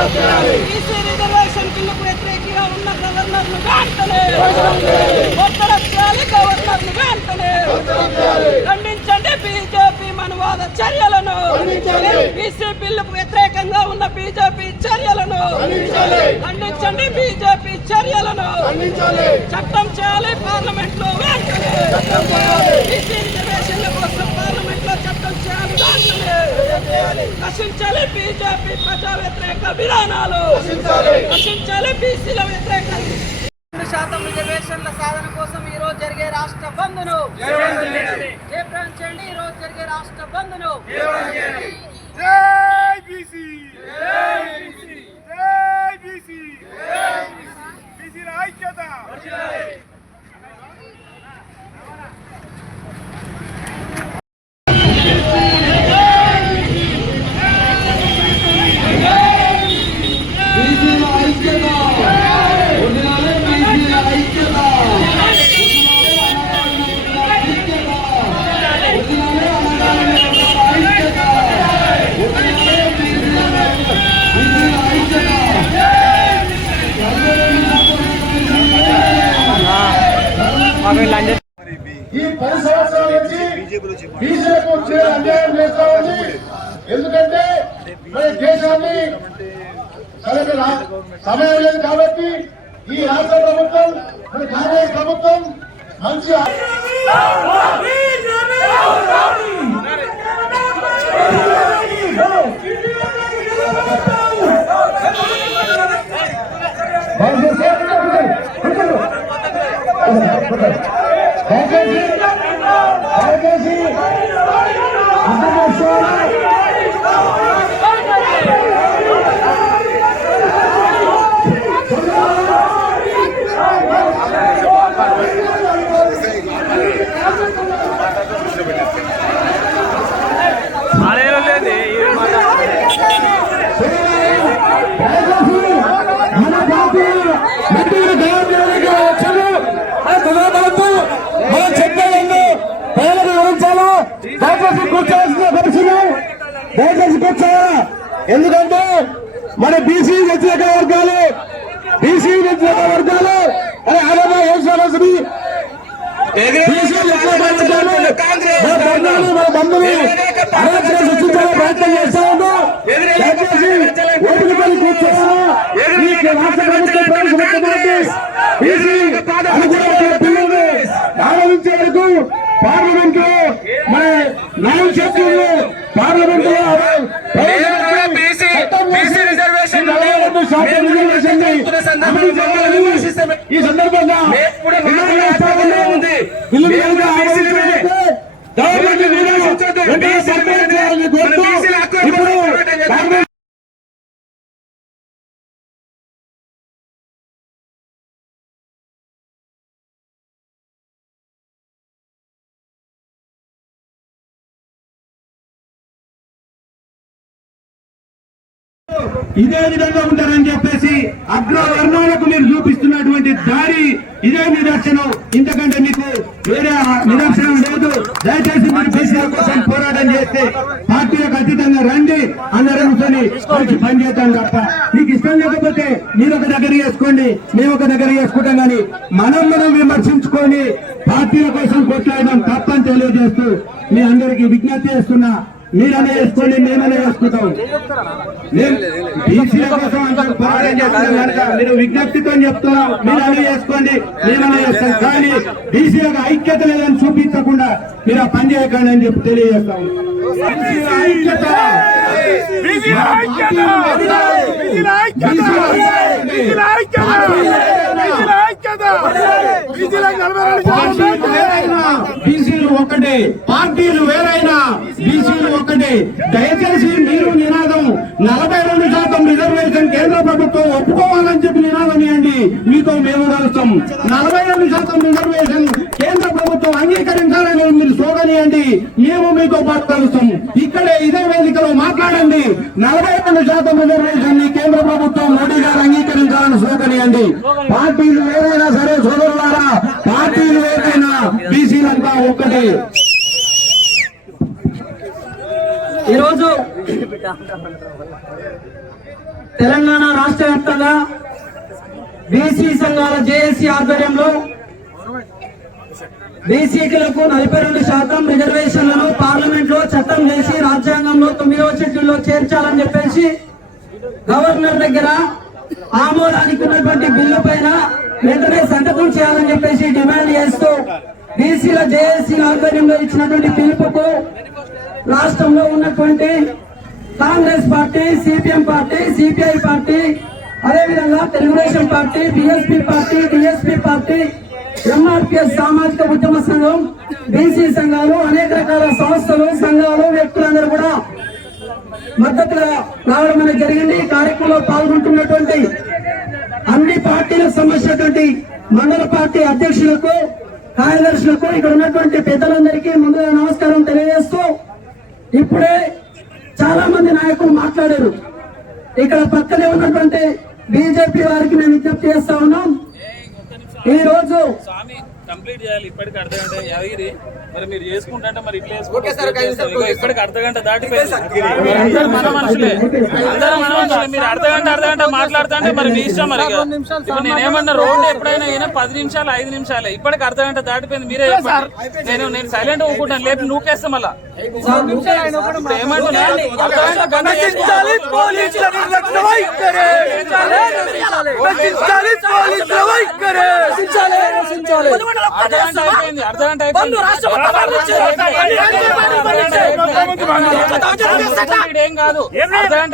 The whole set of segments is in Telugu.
బీసీ రిజర్వేషన్ బిల్లుకు వ్యతిరేకంగా ఉన్న గవర్నర్ను వెంటనే ఒత్తడం చేయాలి గవర్నర్ను వెంటనే ఖండించండి. బీజేపీ మనవాద చర్యలను బీసీ బిల్లుకు వ్యతిరేకంగా ఉన్న బీజేపీ చర్యలను ఖండించండి. బీజేపీ చర్యలను చట్టం చేయాలి. పార్లమెంట్లో వెంటనే బీసీ రిజర్వేషన్ల కోసం పార్లమెంట్లో చట్టం చేయాలి. నశించాలి బీజేపీ ప్రజా వ్యతిరేక విధానాలు. నశించాలి. బీసీల వ్యతిరేక. రెండు శాతం రిజర్వేషన్ల సాధన కోసం ఈ రోజు జరిగే రాష్ట్ర బంద్ను. జయప్రదం చేయండి. ఈ రోజు జరిగే రాష్ట్ర బీసీల ఐక్యత. బీసీలకు వచ్చే అన్యాయం చేస్తా ఉంది ఎందుకంటే మన దేశాన్ని సరైన రా- సమయం లేదు కాబట్టి ఈ రాష్ట్ర ప్రభుత్వం మన కాంగ్రెస్ ప్రభుత్వం మంచి దయచేసి దయచేసి అర్థం కూర్చోవాలా ఎందుకంటే మన బీసీ వ్యతిరేక వర్గాలు బీసీ వ్యతిరేక వర్గాలు అరే అరే ఏం సమస్యని బీసీ వ్యతిరేక వర్గాలు మన బంధువులు మన బంధువులు అరాచక సృష్టించాలని ప్రయత్నం చేస్తా ఉన్నాం దయచేసి ఓపిక పడి కూర్చోవాలా ఈ రాష్ట్ర ప్రభుత్వం ప్రవేశపెట్టినటువంటి బీసీ అనుకూల బిల్లును ఆమోదించే వరకు పార్లమెంట్లో మన న్యాయ శాస్త్రంలో పార్లమెంట్లో ఈ సందర్భంగా ఇదే విధంగా ఉంటారని చెప్పేసి అగ్రవర్ణాలకు మీరు చూపిస్తున్నటువంటి దారి ఇదే నిదర్శనం. ఇంతకంటే మీకు వేరే నిదర్శనం లేదు. దయచేసి మీరు బీసీల కోసం పోరాటం చేస్తే పార్టీలకు అతీతంగా రండి. అందరం కూర్చొని పని పనిచేద్దాం తప్ప. మీకు ఇష్టం లేకపోతే మీరు ఒక దగ్గర చేసుకోండి మేము ఒక దగ్గర చేసుకుంటాం కానీ మనం మనం విమర్శించుకొని పార్టీల కోసం కొట్లాడడం తప్పని తెలియజేస్తూ మీ అందరికీ విజ్ఞప్తి చేస్తున్నా. మీరనే చేసుకోండి మేమనే చేసుకుంటాం మేము బీసీల కోసం అంత పోరాటం చేస్తాం కనుక మీరు విజ్ఞప్తితో చెప్తున్నాం మీరు అలా చేసుకోండి మేమనే చేస్తాం కానీ బీసీలకు ఐక్యత లేదని చూపించకుండా మీరు ఆ పని చేయకండి అని చెప్పి తెలియజేస్తాం. పార్టీలు బీసీలు ఒకటే పార్టీలు వేరైనా బీసీలు ఒకటే దయచేసి మీరు నినాదం నలభై రెండు శాతం రిజర్వేషన్ కేంద్ర ప్రభుత్వం ఒప్పుకోవాలని చెప్పి కానివ్వండి మీతో మేము కలుస్తాం నలభై రెండు శాతం రిజర్వేషన్ కేంద్ర ప్రభుత్వం అంగీకరించాలని మీరు స్లోగనియండి మేము మీతో పాటు కలుస్తాం ఇక్కడే ఇదే వేదికలో మాట్లాడండి. నలభై రెండు శాతం రిజర్వేషన్ని కేంద్ర ప్రభుత్వం మోడీ గారు అంగీకరించాలని స్లోగనియండి పార్టీలు ఏదైనా సరే సోదరులారా పార్టీలు ఏదైనా బీసీలంతా ఒక్కటే. ఈరోజు తెలంగాణ రాష్ట్ర వ్యాప్తంగా బీసీ సంఘాల జేఏసీ ఆధ్వర్యంలో బీసీలకు నలభై రెండు శాతం రిజర్వేషన్లను పార్లమెంట్లో చట్టం చేసి రాజ్యాంగంలో తొమ్మిదవ షెడ్యూల్లో చేర్చాలని చెప్పేసి గవర్నర్ దగ్గర ఆమోదానికి ఉన్నటువంటి బిల్లు పైన వెంటనే సంతకం చేయాలని చెప్పేసి డిమాండ్ చేస్తూ బీసీల జేఏసీ ఆధ్వర్యంలో ఇచ్చినటువంటి పిలుపుకు రాష్ట్రంలో ఉన్నటువంటి Congress party CPM party CPI party అదేవిధంగా Telugudesam party BSP party DSP party MRPS సామాజిక ఉద్యమ సంఘం బీసీ సంఘాలు అనేక రకాల సంస్థలు సంఘాలు వ్యక్తులందరూ కూడా మద్దతుగా రావడం అనేది జరిగింది. ఈ కార్యక్రమంలో పాల్గొంటున్నటువంటి అన్ని పార్టీలకు సంబంధించినటువంటి మండల పార్టీ అధ్యక్షులకు కార్యదర్శులకు ఇక్కడ ఉన్నటువంటి పెద్దలందరికీ ముందుగా నమస్కారం తెలియజేస్తూ ఇప్పుడే చాలా మంది నాయకులు మాట్లాడారు. ఇక్కడ పక్కనే ఉన్నటువంటి బీజేపీ వారికి మేము విజ్ఞప్తి చేస్తా ఉన్నాం. ఈ రోజు స్వామి కంప్లీట్ చేయాలి ఇప్పటికి అర్ధ గంట యాదగిరి మరి మీరు చేసుకుంటే మరి ఇట్లా చేసుకుంటే ఇప్పటికి అర్ధ గంట దాటిపోయింది అందరూ మన మనుషులే అందరూ మన మనుషులే మీరు అర్ధ గంట అర్ధ గంట మాట్లాడుతుంటే మరి మీ ఇష్టం మరి. ఇప్పుడు నేనేమన్నా రోడ్డు ఎప్పుడైనా అయినా పది నిమిషాలు ఐదు నిమిషాలే ఇప్పటికి అర్ధ గంట దాటిపోయింది మీరే చెప్పండి నేను నేను సైలెంట్ ఊకుంటాను లేపి నూకేస్తా మళ్ళా ఏమంటున్నా అయిపోయింది అయిపోయింది. ఏం కాదు.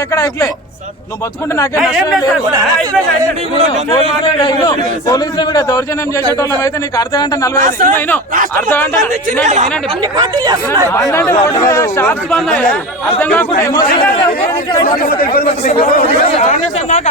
ఎక్కడ ఎట్లే నువ్వు బతుకుంటే నాకేం నష్టం లేదు. పోలీసులు మీద దౌర్జన్యం చేసేటోళ్ళం అయితే నీకు అర్ధ గంట నలభై ఐదు. ఇను. అర్ధ గంట వినండి వినండి. బంద్ అంటే రోడ్డు మీద షాప్స్ బంద్ అయ్యాయి. అర్థం కాకుండా ఎమోషన్ ఆర్గనైజేషన్ దాకా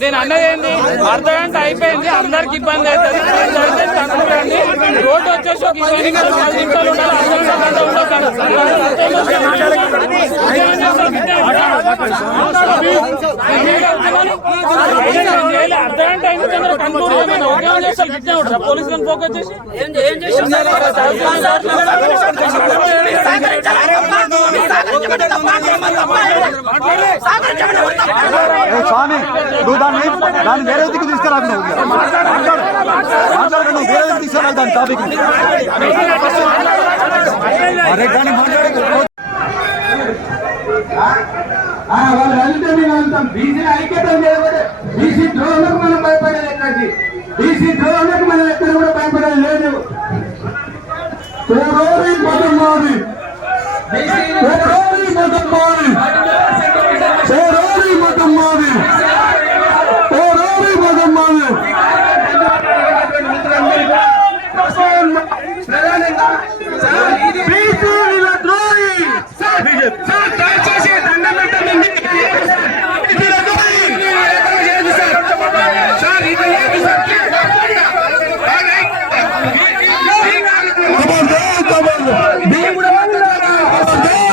నేను అన్నది ఏంది? అర్ధ గంట అయిపోయింది. అందరికి ఇబ్బంది అవుతుంది. దయచేసి కంట్రోల్ చేయండి. రోడ్డు వచ్చేసి ఒక ఇరవై నిమిషాలు పది నిమిషాలు ఉండాలి అర్ధ గంట గంట ఉండొద్దు అర్ధ గంట అయిన తొందర కంట్రోల్ చేయమని ఉద్యోగం చేస్తారు గిట్టే ఉంటారా పోలీసులను ఫోకస్ చేసి స్వామి నువ్వు దాన్ని దాన్ని వేరే దిక్కు తీసుకురా నువ్వు మాట్లాడు మాట్లాడు నువ్వు వేరే తీసుకురా దాని టాపిక్. అరే కానీ బీసీ ఐక్యత బీసీ ద్రోహులకు మనం భయపడేది ఎక్కడికి బీసీ ద్రోహులకు మనం ఎక్కడ కూడా భయపడేది లేదు ఓరోరి మతం మాది ఓరోరి మతం మాది బీసీల ద్రోహి సార్ దయచేసి దండం పెట్టండి బీసీల ద్రోహి సార్ ఇది లేదు సార్ ఖబర్దార్ ఖబర్దార్ దేవుడు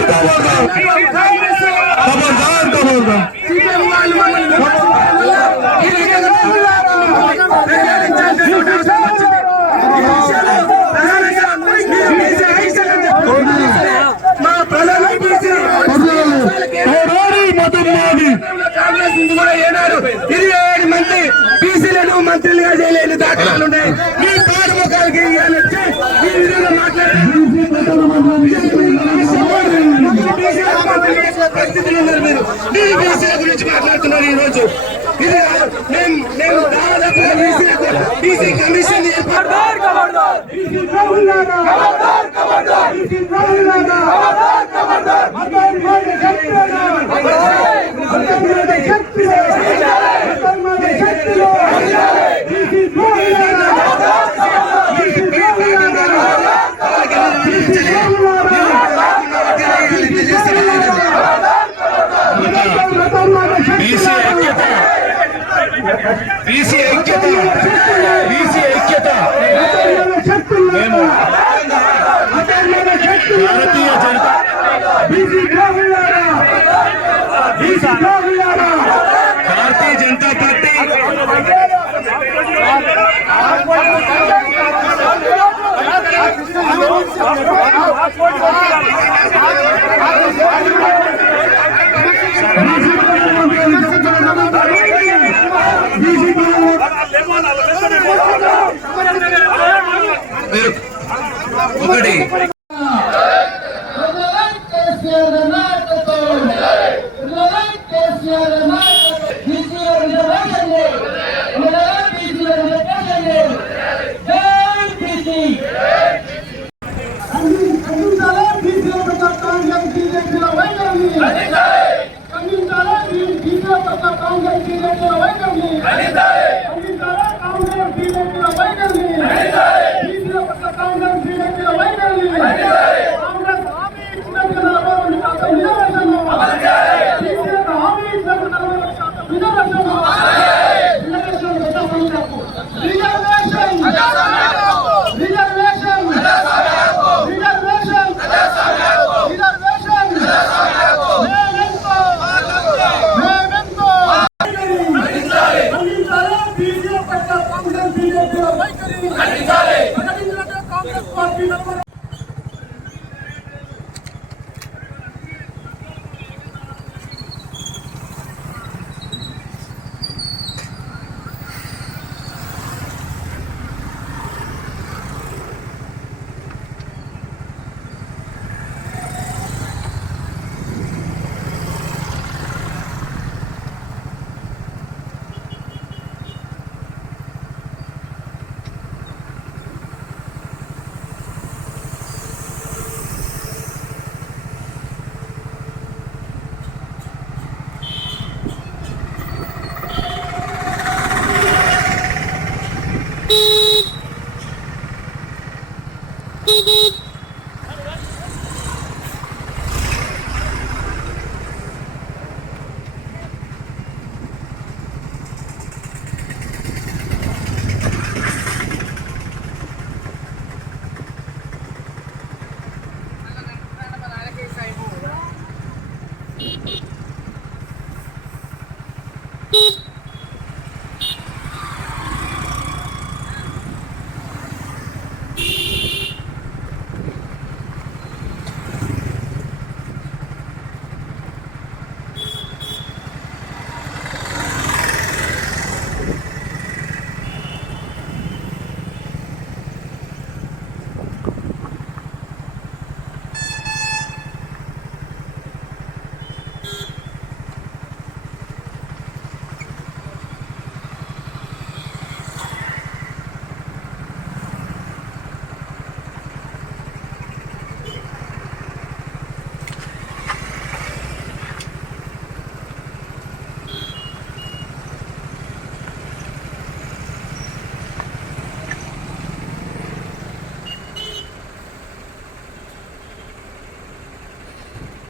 ఖబర్దార్ ఖబర్దార్ ఖబర్దార్ సీఎం వాళ్ళు మమ్మల్ని మా ప్రజలు మతం మాది కాంగ్రెస్ నుంచి కూడా ఏనాడు ఇరవై ఏడు మంది మంత్రులుగా చేయలేని దాఖలాలు ఉన్నాయి? ఈ పాడముఖాలకి ఇవాళ వచ్చి ఈ విధంగా మాట్లాడారు. పరిస్థితులు ఉన్నారు మీరు మీరు బీసీల గురించి మాట్లాడుతున్నారు ఈ రోజు ఇది మేము మేము బీసీలకు బీసీ కమిషన్ ఏర్పాటు BC గ్రామీణారా? BC Bharatiya Janata party. ఒకటి ¡Venga,